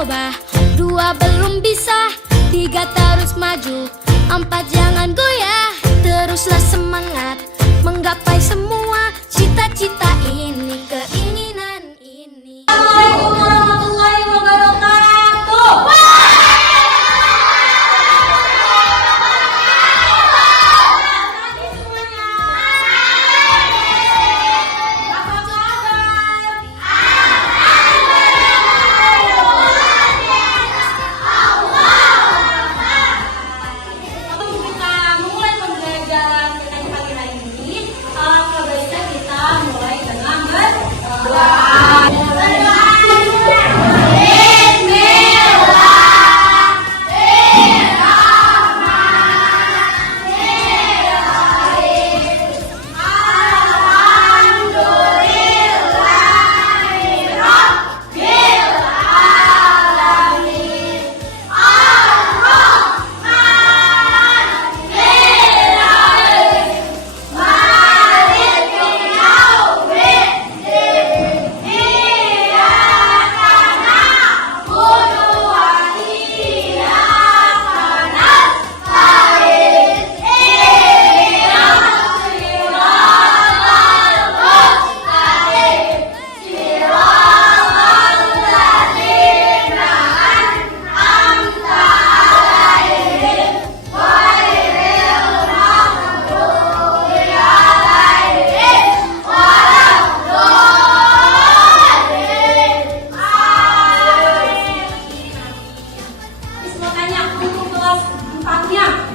coba. 2 belum bisa, 3 terus maju, 4 jangan goyah. Teruslah semangat menggapai semua cita-cita ini, keinginan ini. Assalamualaikum warahmatullahi wabarakatuh.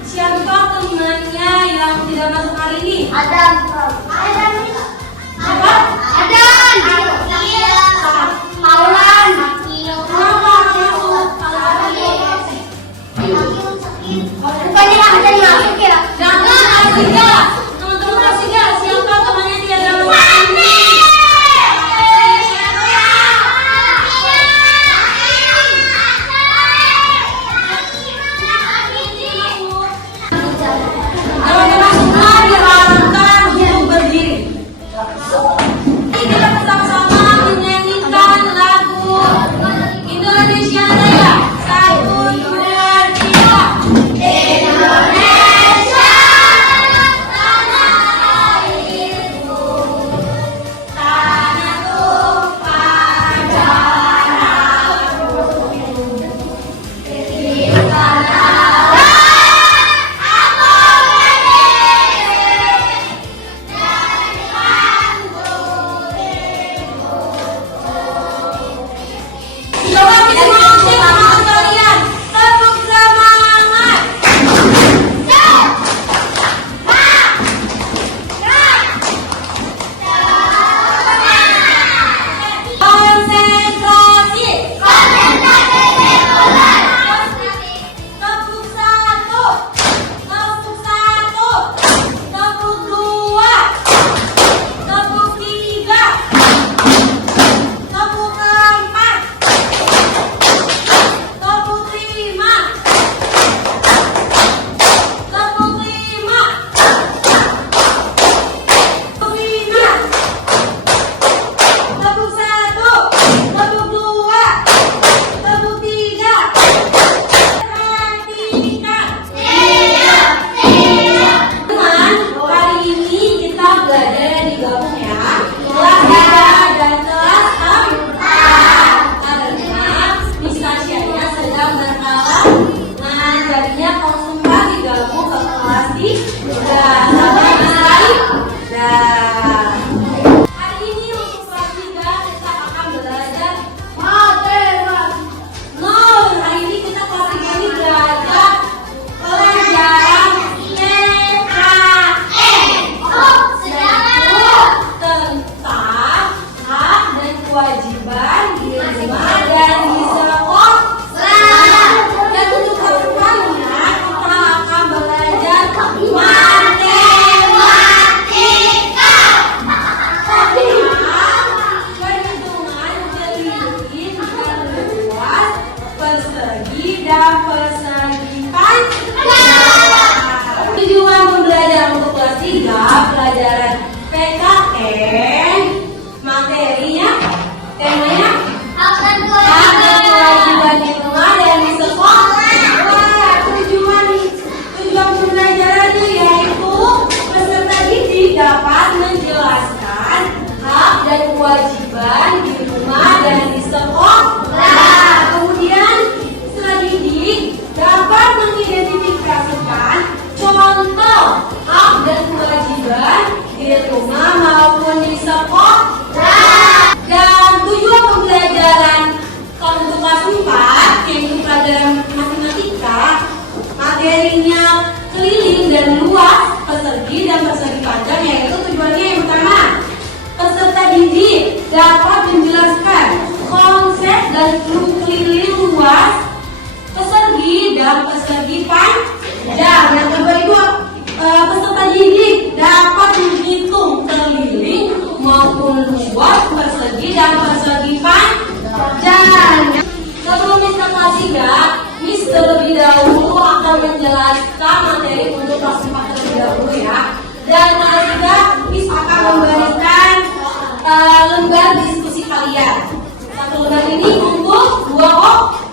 Siapa temannya yang tidak masuk hari ini? Adam. Siapa? Adam. Paulan. Kenapa masuk? Bukannya ada yang masuk ya? Jangan asik ya. Teman-teman asik ya. Siapa temannya yang tidak masuk hari ini? Kita bersama-sama menyanyikan lagu Indonesia Raya. 1, 2, 3. Indonesia tanah airku, tanah tumpah darahku. Di tanah aku berdiri. Coba kita ngomongin sama kalian. Tepuk semangat. Konsentrasi. Tepuk 1. Tepuk 1. Tepuk 2. Tepuk 3. Tepuk 4. Tepuk 5. Tepuk 5. Tepuk 5. Tepuk 1. Tepuk 2. Tepuk 3. Perhatikan. Teman, kali ini kita belajar yang digabung ya. Kelas 3 dan kelas 4. Karena Miss Tasyanya sedang berkalah. Nah, jadinya kalau semua digabung ke kelas 3. Sama sekali. Nah, hari ini untuk kelas 3 kita akan belajar matematika. Hari ini kita kelas 3 ini belajar pelajaran tentang hak dan kewajiban di rumah dan di sekolah. Dan untuk kedepannya kita akan belajar matematika. dan kewajiban di rumah dan di sekolah. Kemudian siswa didik dapat mengidentifikasikan contoh hak dan kewajiban di rumah maupun di sekolah. Dan tujuan pembelajaran untuk kelas 4 yaitu pelajaran matematika, materinya keliling dan luas, persegi dan persegi panjang, yaitu tujuannya yang pertama, peserta didik dapat menjelaskan konsep dan keliling luas, persegi dan persegi panjang. Yang kedua itu peserta didik dapat menghitung keliling maupun luas, persegi dan persegi panjang. Sebelum kita kelas 3, Miss terlebih dahulu akan menjelaskan materi untuk kelas 4 terlebih dahulu ya. Dan kelas 3, Miss akan memberikan lembar diskusi kalian. Satu lembar ini untuk 2